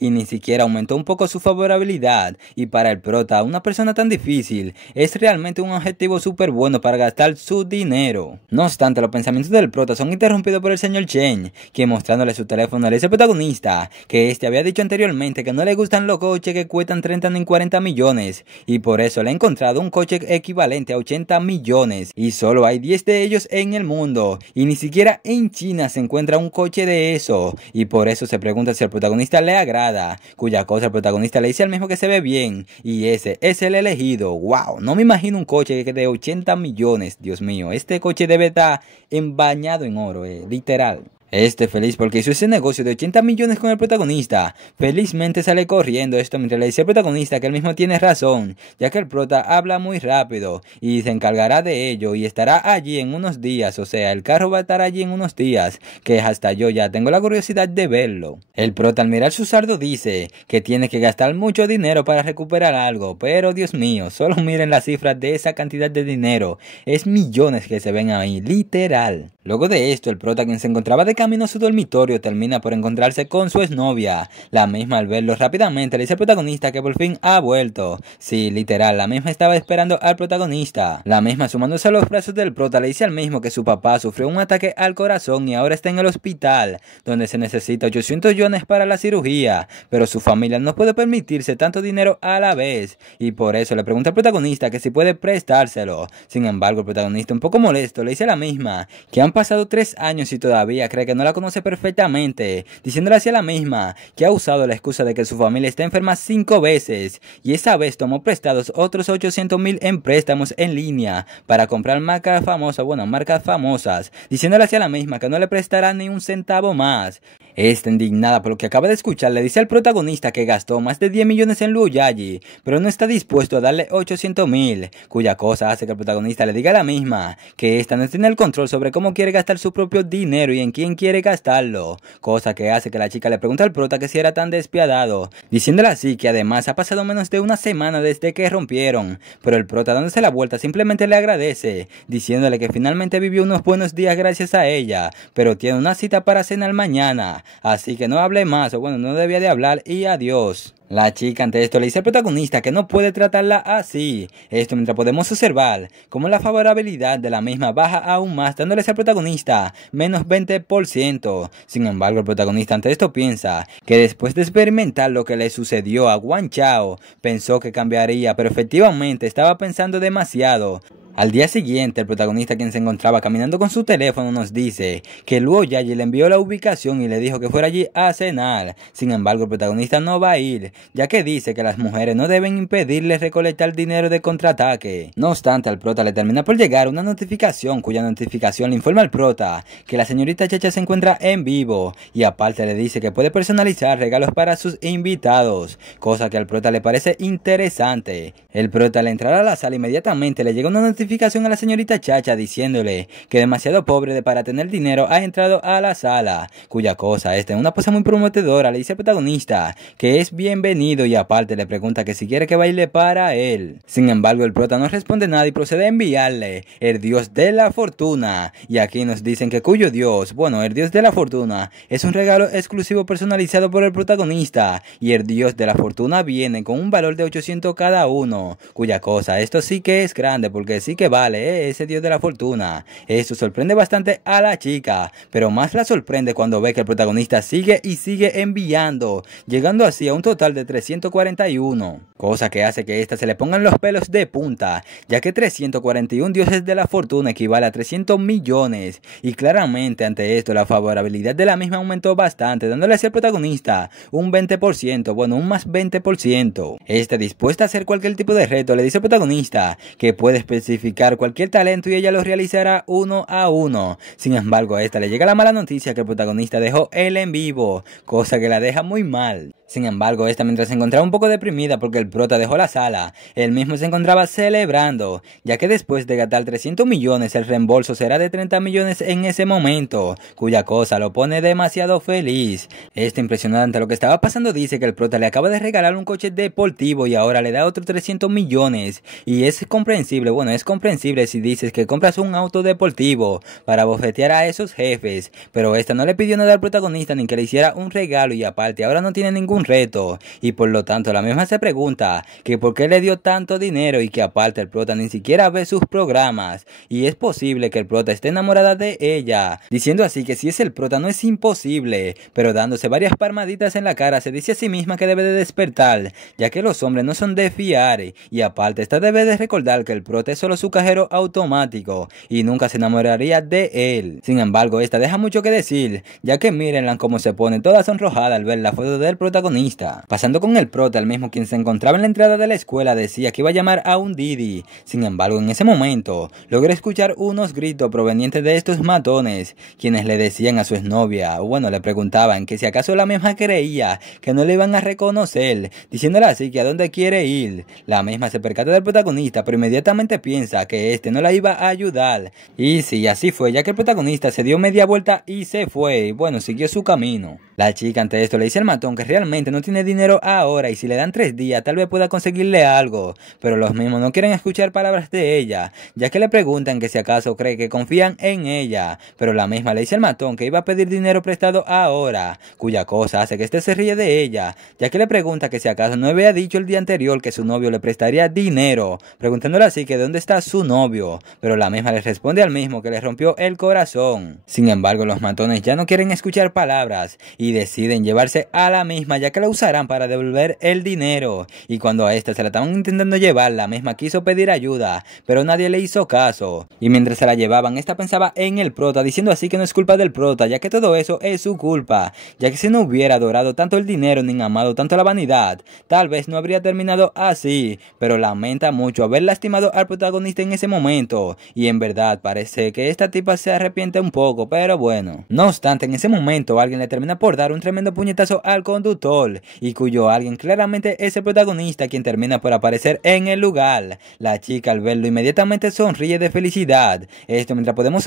y ni siquiera aumentó un poco su favorabilidad, y para el prota, una persona tan difícil, es realmente un objetivo súper bueno para gastar su dinero. No obstante, los pensamientos del prota son interrumpidos por el señor Chen, quien mostrándole su teléfono le dice al protagonista que había dicho anteriormente que no le gustan los coches que cuestan 30 ni 40 millones, y por eso le ha encontrado un coche equivalente a 80 millones, y solo hay 10 de ellos en el mundo, y ni siquiera en China se encuentra un coche de eso, y por eso se pregunta si el protagonista le agrada, cuya cosa el protagonista le dice al mismo que se ve bien, y ese es el elegido. Wow, no me imagino un coche de 80 millones, Dios mío, este coche debe estar bañado en oro, literal. Feliz porque hizo ese negocio de 80 millones con el protagonista. Felizmente sale corriendo esto mientras le dice al protagonista que él mismo tiene razón, ya que el prota habla muy rápido y se encargará de ello y estará allí en unos días, o sea, el carro va a estar allí en unos días, que hasta yo ya tengo la curiosidad de verlo. El prota al mirar su saldo dice que tiene que gastar mucho dinero para recuperar algo, pero Dios mío, solo miren las cifras de esa cantidad de dinero, es millones que se ven ahí, literal. Luego de esto, el prota, quien se encontraba de camino a su dormitorio, termina por encontrarse con su exnovia. La misma, al verlo rápidamente, le dice al protagonista que por fin ha vuelto. Sí, literal, la misma estaba esperando al protagonista. La misma, sumándose a los brazos del prota, le dice al mismo que su papá sufrió un ataque al corazón y ahora está en el hospital, donde se necesita 800 millones para la cirugía, pero su familia no puede permitirse tanto dinero a la vez, y por eso le pregunta al protagonista que si puede prestárselo. Sin embargo, el protagonista, un poco molesto, le dice a la misma que han pasado 3 años y todavía cree que no la conoce perfectamente, diciéndole hacia la misma que ha usado la excusa de que su familia está enferma 5 veces, y esa vez tomó prestados otros 800.000 en préstamos en línea para comprar marcas famosas, diciéndole hacia la misma que no le prestará ni un centavo más. Esta, indignada por lo que acaba de escuchar, le dice al protagonista que gastó más de 10 millones en Luo Yayi, pero no está dispuesto a darle 800.000, cuya cosa hace que el protagonista le diga a la misma que esta no tiene el control sobre cómo quiere gastar su propio dinero y en quién quiere gastarlo, cosa que hace que la chica le pregunte al prota que si era tan despiadado, diciéndole así que además ha pasado menos de una semana desde que rompieron, pero el prota, dándose la vuelta, simplemente le agradece, diciéndole que finalmente vivió unos buenos días gracias a ella, pero tiene una cita para cenar mañana, así que no hable más, o bueno, no debía de hablar, y adiós. La chica ante esto le dice al protagonista que no puede tratarla así, esto mientras podemos observar cómo la favorabilidad de la misma baja aún más, dándole al protagonista menos 20%. Sin embargo, el protagonista ante esto piensa que después de experimentar lo que le sucedió a Guan Chao, pensó que cambiaría, pero efectivamente estaba pensando demasiado. Al día siguiente, el protagonista, quien se encontraba caminando con su teléfono, nos dice que Luo Yayi le envió la ubicación y le dijo que fuera allí a cenar. Sin embargo, el protagonista no va a ir, ya que dice que las mujeres no deben impedirle recolectar dinero de contraataque. No obstante, al prota le termina por llegar una notificación, cuya notificación le informa al prota que la señorita Chacha se encuentra en vivo, y aparte le dice que puede personalizar regalos para sus invitados, cosa que al prota le parece interesante. El prota, al entrar a la sala, inmediatamente le llega una notificación a la señorita Chacha diciéndole que demasiado pobre para tener dinero ha entrado a la sala, cuya cosa en una pose muy prometedora le dice al protagonista que es bienvenido y aparte le pregunta que si quiere que baile para él. Sin embargo, el prota no responde nada y procede a enviarle el dios de la fortuna, y aquí nos dicen que cuyo dios, bueno, el dios de la fortuna es un regalo exclusivo personalizado por el protagonista, y el dios de la fortuna viene con un valor de 800 cada uno, cuya cosa, esto sí que es grande porque sí que vale, ese dios de la fortuna. Esto sorprende bastante a la chica, pero más la sorprende cuando ve que el protagonista sigue y sigue enviando, llegando así a un total de 341, cosa que hace que ésta se le pongan los pelos de punta, ya que 341 dioses de la fortuna equivale a 300 millones, y claramente ante esto la favorabilidad de la misma aumentó bastante, dándole así al protagonista un 20%, bueno, un más 20%. Dispuesta a hacer cualquier tipo de reto, le dice al protagonista que puede especificar cualquier talento y ella lo realizará 1 a 1. Sin embargo, a esta le llega la mala noticia que el protagonista dejó el en vivo, cosa que la deja muy mal. Sin embargo, esta, mientras se encontraba un poco deprimida porque el prota dejó la sala, él mismo se encontraba celebrando, ya que después de gastar 300 millones el reembolso será de 30 millones en ese momento, cuya cosa lo pone demasiado feliz. Impresionado ante lo que estaba pasando, dice que el prota le acaba de regalar un coche deportivo y ahora le da otros 300 millones, y es comprensible, bueno, es comprensible si dices que compras un auto deportivo para bofetear a esos jefes, pero esta no le pidió nada al protagonista ni que le hiciera un regalo, y aparte ahora no tiene ningún reto, y por lo tanto la misma se pregunta que por qué le dio tanto dinero, y que aparte el prota ni siquiera ve sus programas, y es posible que el prota esté enamorada de ella, diciendo así que si es el prota no es imposible, pero dándose varias palmaditas en la cara se dice a sí misma que debe de despertar, ya que los hombres no son de fiar, y aparte esta debe de recordar que el prota es solo su cajero automático y nunca se enamoraría de él. Sin embargo, esta deja mucho que decir, ya que mírenla como se pone toda sonrojada al ver la foto del protagonista protagonista. Pasando con el prota, el mismo quien se encontraba en la entrada de la escuela decía que iba a llamar a un Didi. Sin embargo, en ese momento, logró escuchar unos gritos provenientes de estos matones, quienes le decían a su exnovia, o bueno, le preguntaban que si acaso la misma creía que no le iban a reconocer, diciéndole así que a dónde quiere ir. La misma se percata del protagonista, pero inmediatamente piensa que este no la iba a ayudar. Y sí, así fue, ya que el protagonista se dio media vuelta y se fue, y bueno, siguió su camino. La chica ante esto le dice al matón que realmente no tiene dinero ahora y si le dan 3 días tal vez pueda conseguirle algo, pero los mismos no quieren escuchar palabras de ella, ya que le preguntan que si acaso cree que confían en ella, pero la misma le dice al matón que iba a pedir dinero prestado ahora, cuya cosa hace que este se ríe de ella, ya que le pregunta que si acaso no había dicho el día anterior que su novio le prestaría dinero, preguntándole así que dónde está su novio, pero la misma le responde al mismo que le rompió el corazón. Sin embargo, los matones ya no quieren escuchar palabras y deciden llevarse a la misma, ya que la usarán para devolver el dinero, y cuando a esta se la estaban intentando llevar, la misma quiso pedir ayuda, pero nadie le hizo caso, y mientras se la llevaban, esta pensaba en el prota, diciendo así que no es culpa del prota, ya que todo eso es su culpa, ya que si no hubiera adorado tanto el dinero ni amado tanto la vanidad, tal vez no habría terminado así, pero lamenta mucho haber lastimado al protagonista en ese momento, y en verdad parece que esta tipa se arrepiente un poco, pero bueno. No obstante, en ese momento alguien le termina por dar un tremendo puñetazo al conductor, y cuyo alguien claramente es el protagonista, quien termina por aparecer en el lugar. La chica al verlo inmediatamente sonríe de felicidad. Esto mientras podemos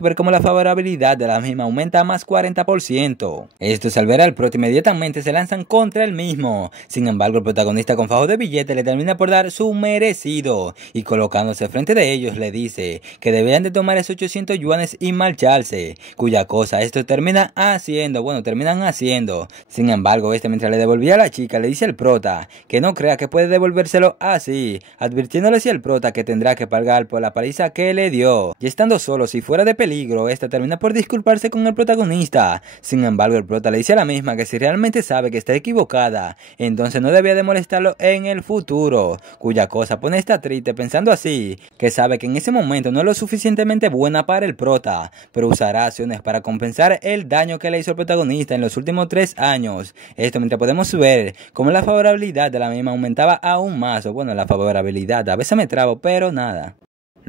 ver cómo la favorabilidad de la misma aumenta a más 40%. Esto al ver al prota inmediatamente se lanzan contra el mismo. Sin embargo, el protagonista con fajo de billete le termina por dar su merecido, y colocándose frente de ellos le dice que deberían de tomar esos 800 yuanes y marcharse, cuya cosa esto terminan haciendo. Sin embargo, mientras le devolvía a la chica le dice al prota que no crea que puede devolvérselo así, advirtiéndole así al prota que tendrá que pagar por la paliza que le dio. Y estando solo, si fuera de peligro, termina por disculparse con el protagonista. Sin embargo, el prota le dice a la misma que si realmente sabe que está equivocada, entonces no debía de molestarlo en el futuro, cuya cosa pone esta triste pensando así, que sabe que en ese momento no es lo suficientemente buena para el prota, pero usará acciones para compensar el daño que le hizo el protagonista en los últimos 3 años. Esto mientras podemos ver cómo la favorabilidad de la misma aumentaba aún más, la favorabilidad, a veces me trabo, pero nada.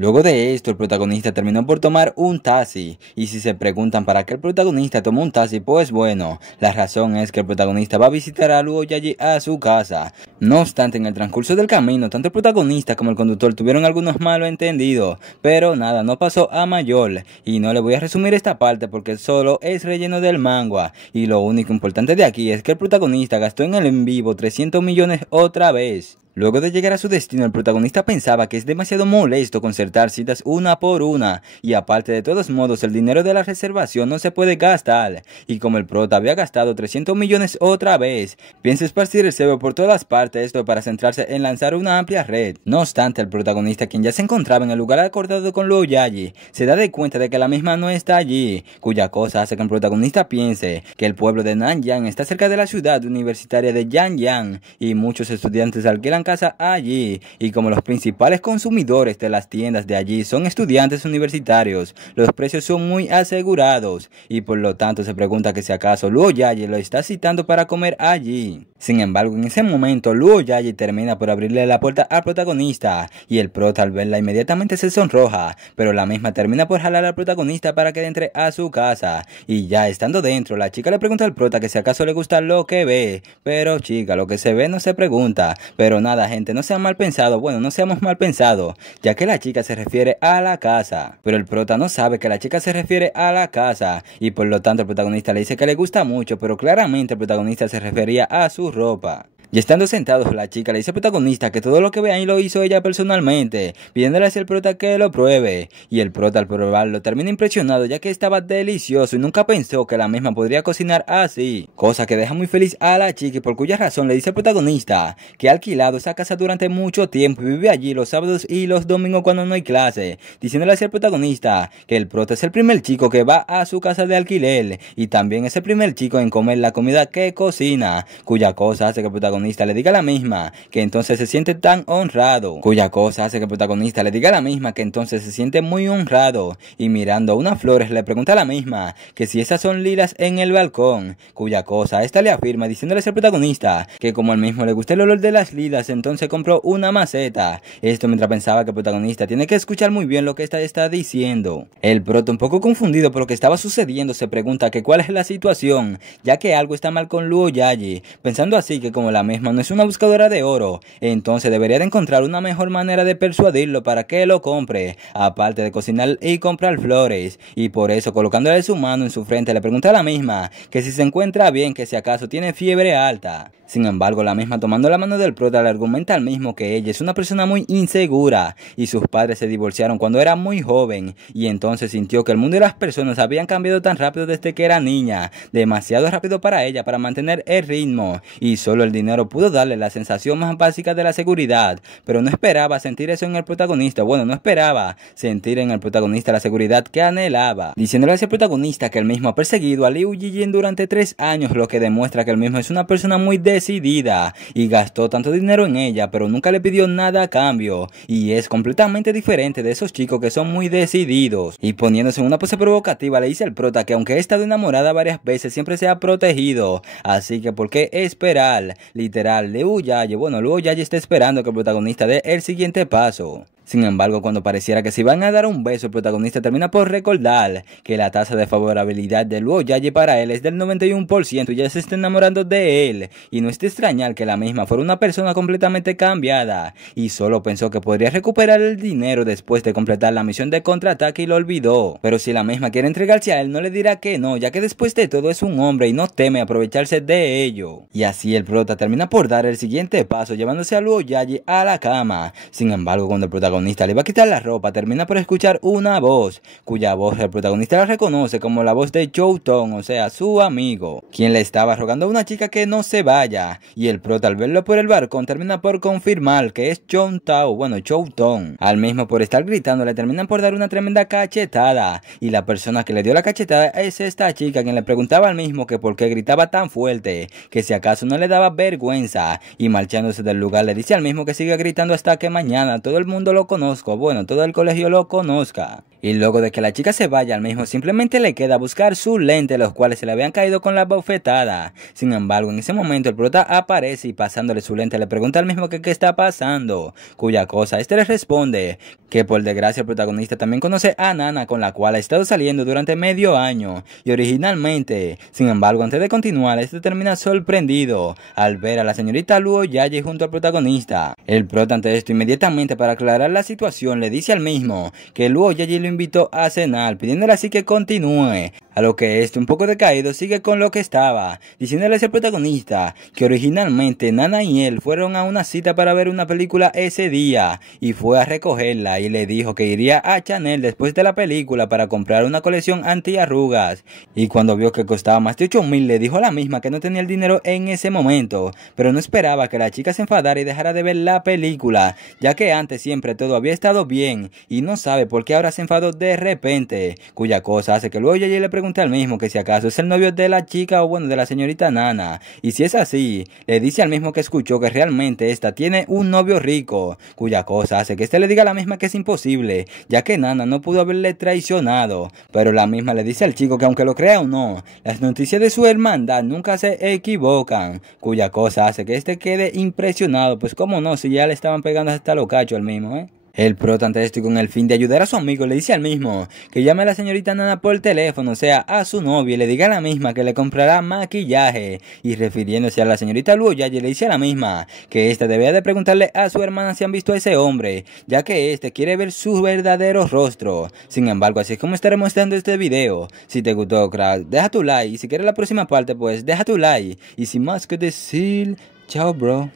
Luego de esto, el protagonista terminó por tomar un taxi, y si se preguntan para qué el protagonista tomó un taxi, pues bueno, la razón es que el protagonista va a visitar a Luo Yayi a su casa. No obstante, en el transcurso del camino, tanto el protagonista como el conductor tuvieron algunos malos entendidos, pero nada, no pasó a mayor, y no le voy a resumir esta parte porque solo es relleno del manga, y lo único importante de aquí es que el protagonista gastó en el en vivo 300 millones otra vez. Luego de llegar a su destino, el protagonista pensaba que es demasiado molesto concertar citas una por una, y aparte de todos modos el dinero de la reservación no se puede gastar, y como el prota había gastado 300 millones otra vez, piensa esparcir el cebo por todas partes, esto para centrarse en lanzar una amplia red. No obstante, el protagonista, quien ya se encontraba en el lugar acordado con Luo Yayi, se da de cuenta de que la misma no está allí, cuya cosa hace que el protagonista piense que el pueblo de Nanyang está cerca de la ciudad universitaria de Yanyang, y muchos estudiantes alquilan casa allí, y como los principales consumidores de las tiendas de allí son estudiantes universitarios, los precios son muy asegurados, y por lo tanto se pregunta que si acaso Luo Yayi lo está citando para comer allí. Sin embargo, en ese momento Luo Yayi termina por abrirle la puerta al protagonista, y el prota al verla inmediatamente se sonroja, pero la misma termina por jalar al protagonista para que entre a su casa, y ya estando dentro, la chica le pregunta al prota que si acaso le gusta lo que ve, pero chica, lo que se ve no se pregunta. Pero nada, gente, no sean mal pensados, no seamos mal pensados, ya que la chica se refiere a la casa, pero el prota no sabe que la chica se refiere a la casa, y por lo tanto el protagonista le dice que le gusta mucho, pero claramente el protagonista se refería a su ropa. Y estando sentados, la chica le dice al protagonista que todo lo que ve ahí lo hizo ella personalmente, pidiéndole al prota que lo pruebe, y el prota al probarlo termina impresionado, ya que estaba delicioso y nunca pensó que la misma podría cocinar así, cosa que deja muy feliz a la chica, y por cuya razón le dice al protagonista que ha alquilado esa casa durante mucho tiempo y vive allí los sábados y los domingos cuando no hay clase, diciéndole al protagonista que el prota es el primer chico que va a su casa de alquiler, y también es el primer chico en comer la comida que cocina, cuya cosa hace que el protagonista protagonista le diga a la misma que entonces se siente tan honrado, cuya cosa hace que el protagonista le diga a la misma que entonces se siente muy honrado, y mirando unas flores le pregunta a la misma que si esas son lilas en el balcón, cuya cosa esta le afirma diciéndole al protagonista que como al mismo le gusta el olor de las lilas, entonces compró una maceta. Esto mientras pensaba que el protagonista tiene que escuchar muy bien lo que esta está diciendo. El prota, un poco confundido por lo que estaba sucediendo, se pregunta que cuál es la situación, ya que algo está mal con Luo Yayi, pensando así que como la misma no es una buscadora de oro, entonces debería de encontrar una mejor manera de persuadirlo para que lo compre, aparte de cocinar y comprar flores, y por eso colocándole su mano en su frente le pregunta a la misma que si se encuentra bien, que si acaso tiene fiebre alta. Sin embargo, la misma tomando la mano del prota le argumenta al mismo que ella es una persona muy insegura y sus padres se divorciaron cuando era muy joven, y entonces sintió que el mundo y las personas habían cambiado tan rápido desde que era niña, demasiado rápido para ella para mantener el ritmo, y solo el dinero pudo darle la sensación más básica de la seguridad, pero no esperaba sentir eso en el protagonista. Bueno, no esperaba sentir en el protagonista la seguridad que anhelaba, diciéndole a ese protagonista que el mismo ha perseguido a Liu Yijin durante 3 años, lo que demuestra que el mismo es una persona muy decidida y gastó tanto dinero en ella, pero nunca le pidió nada a cambio, y es completamente diferente de esos chicos que son muy decididos. Y poniéndose en una pose provocativa le dice al prota que aunque ha estado enamorada varias veces siempre se ha protegido, así que por qué esperar. Literal, Luo Yayi está esperando que el protagonista dé el siguiente paso. Sin embargo, cuando pareciera que se iban a dar un beso, el protagonista termina por recordar que la tasa de favorabilidad de Luo Yayi para él es del 91% y ya se está enamorando de él, y no es de extrañar que la misma fuera una persona completamente cambiada, y solo pensó que podría recuperar el dinero después de completar la misión de contraataque y lo olvidó. Pero si la misma quiere entregarse a él, no le dirá que no, ya que después de todo es un hombre y no teme aprovecharse de ello. Y así el prota termina por dar el siguiente paso, llevándose a Luo Yayi a la cama. Sin embargo, cuando el protagonista le va a quitar la ropa, termina por escuchar una voz, cuya voz el protagonista la reconoce como la voz de Chou Tong, o sea, su amigo, quien le estaba rogando a una chica que no se vaya, y el prota al verlo por el balcón termina por confirmar que es Chou Tong. Al mismo por estar gritando le terminan por dar una tremenda cachetada, y la persona que le dio la cachetada es esta chica, quien le preguntaba al mismo que por qué gritaba tan fuerte, que si acaso no le daba vergüenza, y marchándose del lugar le dice al mismo que siga gritando hasta que mañana todo el mundo lo conozco, bueno, todo el colegio lo conozca. Y luego de que la chica se vaya, al mismo simplemente le queda buscar sus lentes, los cuales se le habían caído con la bofetada. Sin embargo, en ese momento el prota aparece y pasándole su lente le pregunta al mismo que qué está pasando, cuya cosa este le responde que por desgracia el protagonista también conoce a Nana, con la cual ha estado saliendo durante medio año, y originalmente. Sin embargo, antes de continuar, este termina sorprendido al ver a la señorita Luo Yayi junto al protagonista. El prota ante esto inmediatamente para aclarar la situación le dice al mismo que Luo Yayi lo invitó a cenar, pidiéndole así que continúe, a lo que este un poco decaído sigue con lo que estaba, diciéndole al protagonista que originalmente Nana y él fueron a una cita para ver una película ese día, y fue a recogerla y le dijo que iría a Chanel después de la película para comprar una colección antiarrugas, y cuando vio que costaba más de 8,000 le dijo a la misma que no tenía el dinero en ese momento, pero no esperaba que la chica se enfadara y dejara de ver la película, ya que antes siempre todo había estado bien, y no sabe por qué ahora se enfadó de repente, cuya cosa hace que luego Yayi le pregunte al mismo que si acaso es el novio de la chica o bueno de la señorita Nana, y si es así, le dice al mismo que escuchó que realmente esta tiene un novio rico, cuya cosa hace que este le diga a la misma que es imposible, ya que Nana no pudo haberle traicionado, pero la misma le dice al chico que aunque lo crea o no, las noticias de su hermandad nunca se equivocan, cuya cosa hace que este quede impresionado, pues como no, si ya le estaban pegando hasta los cachos al mismo, El prota ante esto y con el fin de ayudar a su amigo le dice al mismo que llame a la señorita Nana por teléfono, o sea, a su novia, y le diga a la misma que le comprará maquillaje, y refiriéndose a la señorita Luo Yayi le dice a la misma que ésta debía de preguntarle a su hermana si han visto a ese hombre, ya que éste quiere ver su verdadero rostro. Sin embargo, así es como estaré mostrando este video. Si te gustó, crack, deja tu like, y si quieres la próxima parte, pues deja tu like, y sin más que decir, chao bro.